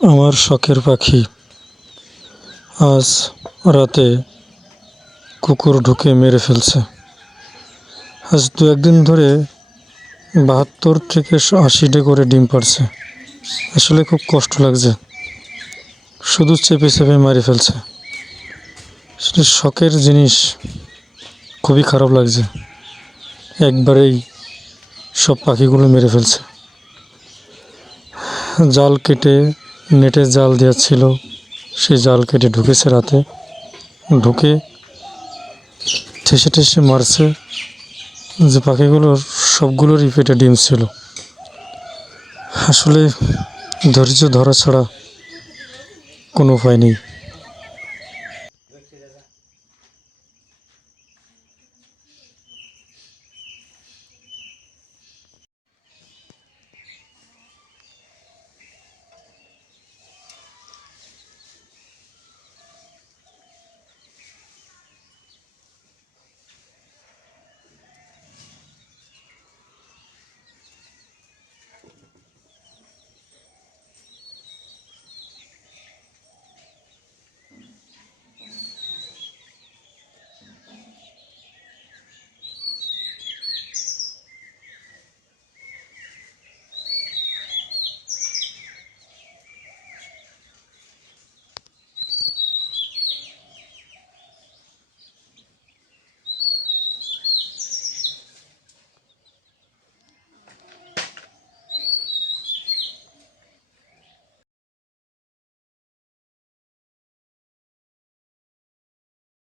আমার শখের পাখি। আজ রাতে কুকুর ঢুকে মেরে ফেলছে। আজ দু একদিন ধরে বাহাত্তর থেকে আশিটা করে ডিম পাড়ছে। আসলে খুব কষ্ট লাগছে। শুধু চেপে চেপে মারি ফেলছে। আসলে শখের জিনিস খুবই খারাপ লাগছে। একবারেই সব পাখিগুলো মেরে ফেলছে। জাল কেটে নেটের জাল দেওয়া ছিল সেই জাল কেটে ঢুকেছে রাতে। ঢুকে ঠেসে ঠেসে মারছে। যে পাখিগুলোর সবগুলোরই পেটে ডিম ছিল। আসলে ধৈর্য ধরা ছাড়া কোনো উপায় নেই।